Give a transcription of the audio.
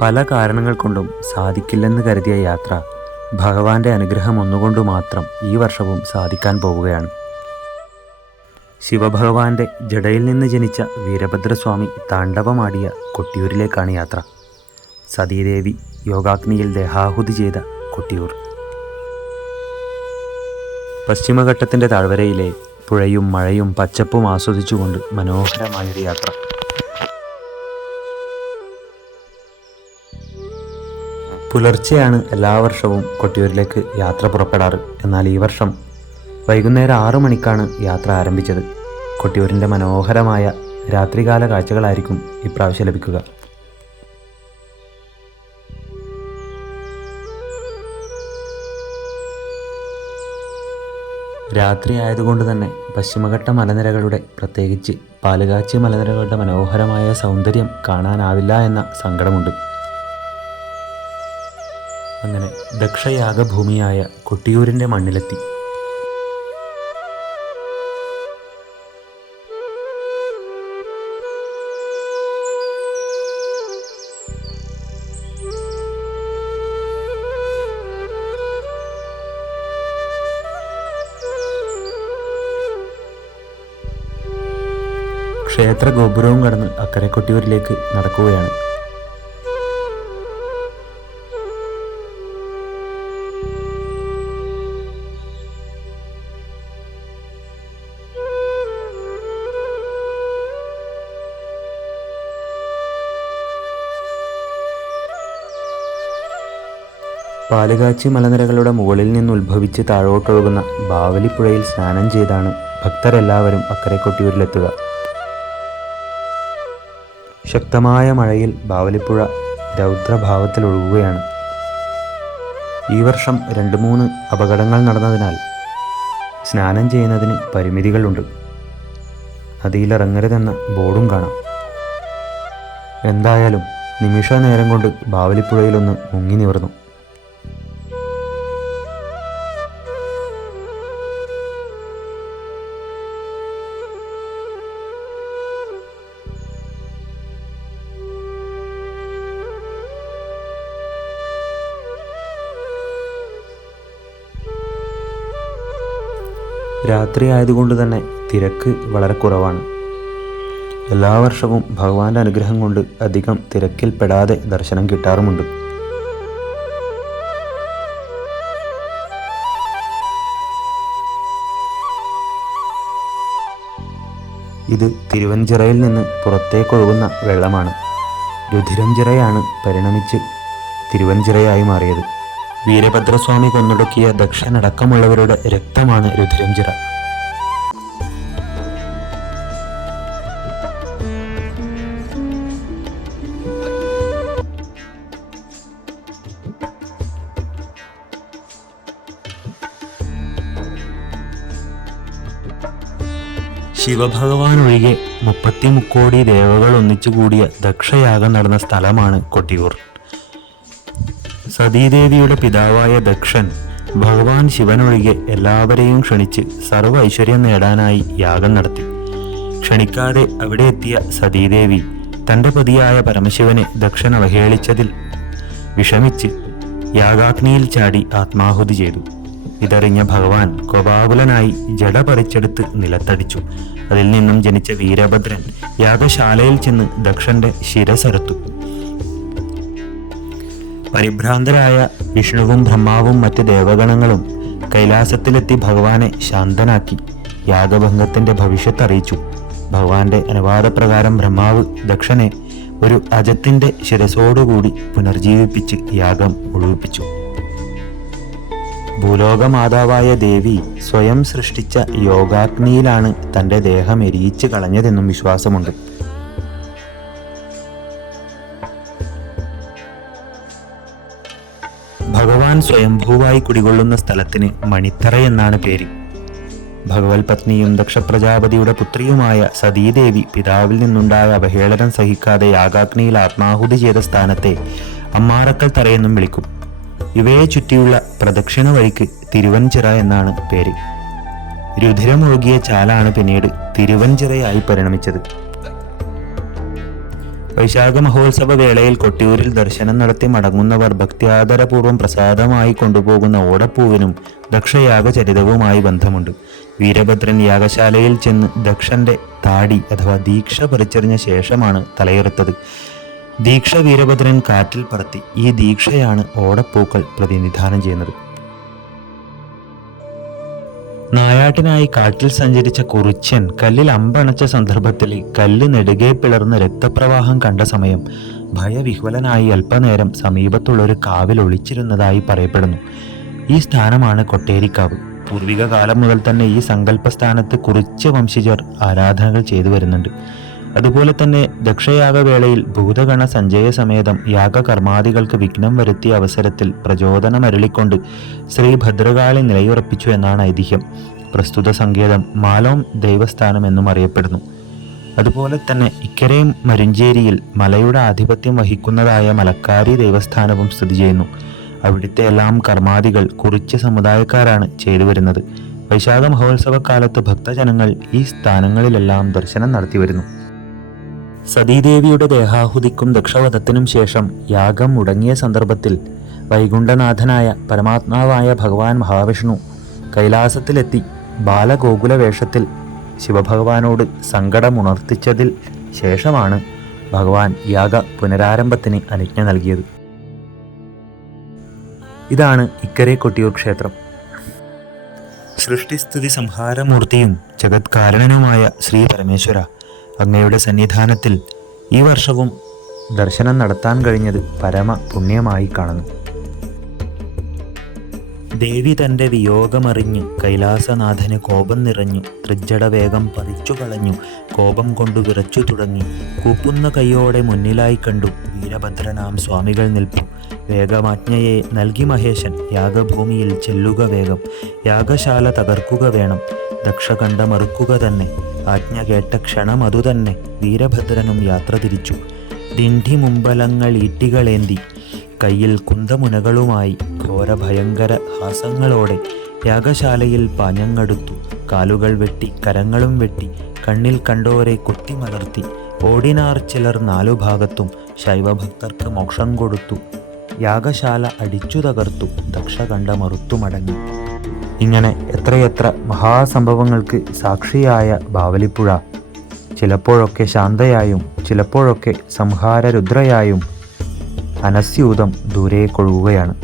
പല കാരണങ്ങൾ കൊണ്ടും സാധിക്കില്ലെന്ന് കരുതിയ യാത്ര ഭഗവാന്റെ അനുഗ്രഹം ഒന്നുകൊണ്ടു മാത്രം ഈ വർഷവും സാധിക്കാൻ പോവുകയാണ്. ശിവഭഗവാന്റെ ജഡയിൽ നിന്ന് ജനിച്ച വീരഭദ്രസ്വാമി താണ്ഡവമാടിയ കൊട്ടിയൂരിലേക്കാണ് യാത്ര. സതീദേവി യോഗാഗ്നിയിൽ ദേഹാഹുതി ചെയ്ത കൊട്ടിയൂർ. പശ്ചിമഘട്ടത്തിന്റെ താഴ്വരയിലെ പുഴയും മഴയും പച്ചപ്പും ആസ്വദിച്ചുകൊണ്ട് മനോഹരമായൊരു യാത്ര. പുലർച്ചെയാണ് എല്ലാ വർഷവും കൊട്ടിയൂരിലേക്ക് യാത്ര പുറപ്പെടാറ്. എന്നാൽ ഈ വർഷം വൈകുന്നേരം ആറു മണിക്കാണ് യാത്ര ആരംഭിച്ചത്. കൊട്ടിയൂരിന്റെ മനോഹരമായ രാത്രികാല കാഴ്ചകളായിരിക്കും ഇപ്രാവശ്യം ലഭിക്കുക. രാത്രി ആയതുകൊണ്ട് തന്നെ പശ്ചിമഘട്ട മലനിരകളുടെ പ്രത്യേകിച്ച് പാലുകാച്ചി മലനിരകളുടെ മനോഹരമായ സൗന്ദര്യം കാണാനാവില്ല എന്ന സങ്കടമുണ്ട്. അങ്ങനെ ദക്ഷയാഗഭൂമിയായ കൊട്ടിയൂരിന്റെ മണ്ണിലെത്തി. ക്ഷേത്ര ഗോപുരവും കടന്ന് അക്കരെ കൊട്ടിയൂരിലേക്ക് നടക്കുകയാണ്. പാലുകാച്ചി മലനിരകളുടെ മുകളിൽ നിന്ന് ഉത്ഭവിച്ച് താഴോട്ടൊഴുകുന്ന ബാവലിപ്പുഴയിൽ സ്നാനം ചെയ്താണ് ഭക്തരെല്ലാവരും അക്കരെ കൊട്ടിയൂരിലെത്തുക ശക്തമായ മഴയിൽ ബാവലിപ്പുഴ രൗദ്രഭാവത്തിൽ ഒഴുകുകയാണ്. ഈ വർഷം രണ്ട് മൂന്ന് അപകടങ്ങൾ നടന്നതിനാൽ സ്നാനം ചെയ്യുന്നതിന് പരിമിതികളുണ്ട്. നദിയിലിറങ്ങരുതെന്ന ബോർഡും കാണാം. എന്തായാലും നിമിഷ നേരം കൊണ്ട് ബാവലിപ്പുഴയിലൊന്ന് മുങ്ങി നിവർന്നു. രാത്രി ആയതുകൊണ്ട് തന്നെ തിരക്ക് വളരെ കുറവാണ്. എല്ലാ വർഷവും ഭഗവാന്റെ അനുഗ്രഹം കൊണ്ട് അധികം തിരക്കിൽപ്പെടാതെ ദർശനം കിട്ടാറുമുണ്ട്. ഇത് തിരുവഞ്ചിറയിൽ നിന്ന് പുറത്തേക്കൊഴുകുന്ന വെള്ളമാണ്. രുധിരഞ്ചിറയാണ് പരിണമിച്ച് തിരുവഞ്ചിറയായി മാറിയത്. വീരഭദ്രസ്വാമി കൊന്നൊടുക്കിയ ദക്ഷനടക്കമുള്ളവരുടെ രക്തമാണ് രുധിരഞ്ചിറ ശിവഭഗവാൻ ഒഴികെ മുപ്പത്തി മുക്കോടി ദേവകൾ ഒന്നിച്ചുകൂടിയ ദക്ഷയാഗം നടന്ന സ്ഥലമാണ് കൊട്ടിയൂർ. സതീദേവിയുടെ പിതാവായ ദക്ഷൻ ഭഗവാൻ ശിവനൊഴികെ എല്ലാവരെയും ക്ഷണിച്ച് സർവ ഐശ്വര്യം നേടാനായി യാഗം നടത്തി. ക്ഷണിക്കാതെ അവിടെ എത്തിയ സതീദേവി തന്റെ പതിയായ പരമശിവനെ ദക്ഷൻ അവഹേളിച്ചതിൽ വിഷമിച്ച് യാഗാഗ്നിയിൽ ചാടി ആത്മാഹുതി ചെയ്തു. ഇതറിഞ്ഞ ഭഗവാൻ കോപാകുലനായി ജട പറിച്ചെടുത്ത് നിലത്തടിച്ചു. അതിൽ നിന്നും ജനിച്ച വീരഭദ്രൻ യാഗശാലയിൽ ചെന്ന് ദക്ഷന്റെ ശിരസറുത്തു പരിഭ്രാന്തരായ വിഷ്ണുവും ബ്രഹ്മാവും മറ്റ് ദേവഗണങ്ങളും കൈലാസത്തിലെത്തി ഭഗവാനെ ശാന്തനാക്കി യാഗഭംഗത്തിന്റെ ഭവിഷ്യത്ത് അറിയിച്ചു. ഭഗവാന്റെ അനുവാദപ്രകാരം ബ്രഹ്മാവ് ദക്ഷനെ ഒരു അജത്തിന്റെ ശിരസോടുകൂടി പുനർജീവിപ്പിച്ച് യാഗം ഒഴിപ്പിച്ചു ഭൂലോകമാതാവായ ദേവി സ്വയം സൃഷ്ടിച്ച യോഗാഗ്നിയിലാണ് തന്റെ ദേഹം എരിയിച്ച് കളഞ്ഞതെന്നും വിശ്വാസമുണ്ട്. ഭഗവാൻ സ്വയംഭൂവായി കുടികൊള്ളുന്ന സ്ഥലത്തിന് മണിത്തറ എന്നാണ് പേര്. ഭഗവത് പത്നിയും ദക്ഷപ്രജാപതിയുടെ പുത്രിയുമായ സതീദേവി പിതാവിൽ നിന്നുണ്ടായ അവഹേളനം സഹിക്കാതെ യാഗാഗ്നിയിൽ ആത്മാഹുതി ചെയ്ത സ്ഥാനത്തെ അമ്മാറക്കൽ തറയെന്നും വിളിക്കും. ഇവയെ ചുറ്റിയുള്ള പ്രദക്ഷിണ വഴിക്ക് തിരുവഞ്ചിറ എന്നാണ് പേര്. രുധിരമൊഴുകിയ ചാലാണ് പിന്നീട് തിരുവഞ്ചിറയായി പരിണമിച്ചത്. വൈശാഖ മഹോത്സവ വേളയിൽ കൊട്ടിയൂരിൽ ദർശനം നടത്തി മടങ്ങുന്നവർ ഭക്തിയാദരപൂർവം പ്രസാദമായി കൊണ്ടുപോകുന്ന ഓടപ്പൂവിനും ദക്ഷയാഗ ചരിതവുമായി ബന്ധമുണ്ട്. വീരഭദ്രൻ യാഗശാലയിൽ ചെന്ന് ദക്ഷന്റെ താടി അഥവാ ദീക്ഷ പറിച്ചെറിഞ്ഞ ശേഷമാണ് തലയെടുത്തത് ദീക്ഷ വീരഭദ്രൻ കാറ്റിൽ പറത്തി. ഈ ദീക്ഷയാണ് ഓടപ്പൂക്കൾ പ്രതിനിധാനം ചെയ്യുന്നത്. നായാട്ടിനായി കാട്ടിൽ സഞ്ചരിച്ച കുറിച്യൻ കല്ലിൽ അമ്പണച്ച സന്ദർഭത്തിൽ കല്ല് നെടുകെ പിളർന്ന് രക്തപ്രവാഹം കണ്ട സമയം ഭയവിഹ്വലനായി അല്പനേരം സമീപത്തുള്ള ഒരു കാവിൽ ഒളിച്ചിരുന്നതായി പറയപ്പെടുന്നു. ഈ സ്ഥാനമാണ് കൊട്ടേരിക്കാവ്. പൂർവിക കാലം മുതൽ തന്നെ ഈ സങ്കല്പ സ്ഥാനത്ത് കുറിച്ച് വംശജർ ആരാധനകൾ ചെയ്തു വരുന്നുണ്ട്. അതുപോലെ തന്നെ ദക്ഷയാഗവേളയിൽ ഭൂതഗണ സഞ്ജയ സമേതം യാഗകർമാദികൾക്ക് വിഘ്നം വരുത്തിയ അവസരത്തിൽ പ്രചോദനമരളിക്കൊണ്ട് ശ്രീ ഭദ്രകാളി നിലയുറപ്പിച്ചു എന്നാണ് ഐതിഹ്യം. പ്രസ്തുത സങ്കേതം മാലോം ദൈവസ്ഥാനം എന്നും അറിയപ്പെടുന്നു. അതുപോലെ തന്നെ ഇക്കരയും മരുഞ്ചേരിയിൽ മലയുടെ ആധിപത്യം വഹിക്കുന്നതായ മലക്കാരി ദൈവസ്ഥാനവും സ്ഥിതി ചെയ്യുന്നു. അവിടുത്തെ എല്ലാം കർമാദികൾ കുറിച്ച സമുദായക്കാരാണ് ചെയ്തു വരുന്നത്. വൈശാഖ മഹോത്സവ കാലത്ത് ഭക്തജനങ്ങൾ ഈ സ്ഥാനങ്ങളിലെല്ലാം ദർശനം നടത്തി വരുന്നു. സതീദേവിയുടെ ദേഹാഹുതിക്കും ദക്ഷവധത്തിനും ശേഷം യാഗം മുടങ്ങിയ സന്ദർഭത്തിൽ വൈകുണ്ഠനാഥനായ പരമാത്മാവായ ഭഗവാൻ മഹാവിഷ്ണു കൈലാസത്തിലെത്തി ബാലഗോകുല വേഷത്തിൽ ശിവഭഗവാനോട് സങ്കടമുണർത്തിച്ചതിൽ ശേഷമാണ് ഭഗവാൻ യാഗ പുനരാരംഭത്തിന് അനുജ്ഞ നൽകിയത്. ഇതാണ് ഇക്കരെ കൊട്ടിയൂർ ക്ഷേത്രം. സൃഷ്ടിസ്ഥിതി സംഹാരമൂർത്തിയും ജഗത്കാരണനുമായ ശ്രീ പരമേശ്വര അങ്ങയുടെ സന്നിധാനത്തിൽ ഈ വർഷവും ദർശനം നടത്താൻ കഴിഞ്ഞത് പരമ പുണ്യമായി കാണുന്നു. ദേവി തന്റെ വിയോഗമറിഞ്ഞ് കൈലാസനാഥന് കോപം നിറഞ്ഞു തൃജ്ജട വേഗം പറിച്ചു കളഞ്ഞു. കോപം കൊണ്ടു വിറച്ചു തുടങ്ങി. കൂപ്പുന്ന കൈയോടെ മുന്നിലായി കണ്ടു വീരഭദ്രനാം സ്വാമികൾ നിൽപ്പു. വേഗമാജ്ഞയെ നൽകി മഹേശൻ യാഗഭൂമിയിൽ ചെല്ലുക വേഗം. യാഗശാല തകർക്കുക വേണം. ദക്ഷകണ്ഠ മറുക്കുക തന്നെ. ആജ്ഞ കേട്ട ക്ഷണം അതുതന്നെ വീരഭദ്രനും യാത്ര തിരിച്ചു. ദിണ്ടി മുമ്പലങ്ങൾ ഈട്ടികളേന്തി. കയ്യിൽ കുന്തമുനകളുമായി ഘോര ഭയങ്കര ഹാസങ്ങളോടെ യാഗശാലയിൽ പാഞ്ഞങ്ങടുത്തു. കാലുകൾ വെട്ടി കരങ്ങളും വെട്ടി കണ്ണിൽ കണ്ടോരെ കുത്തിമലർത്തി. ഓടിനാർ ചിലർ നാലു ഭാഗത്തും ശൈവഭക്തർക്ക് മോക്ഷം കൊടുത്തു. യാഗശാല അടിച്ചു തകർത്തു ദക്ഷ കണ്ട മറുത്തു മടങ്ങി ഇങ്ങനെ എത്രയെത്ര മഹാസംഭവങ്ങൾക്ക് സാക്ഷിയായ ബാവലിപ്പുഴ. ചിലപ്പോഴൊക്കെ ശാന്തയായും ചിലപ്പോഴൊക്കെ സംഹാരരുദ്രയായും അനസ്യൂതം ദൂരെ കൊഴുകുകയാണ്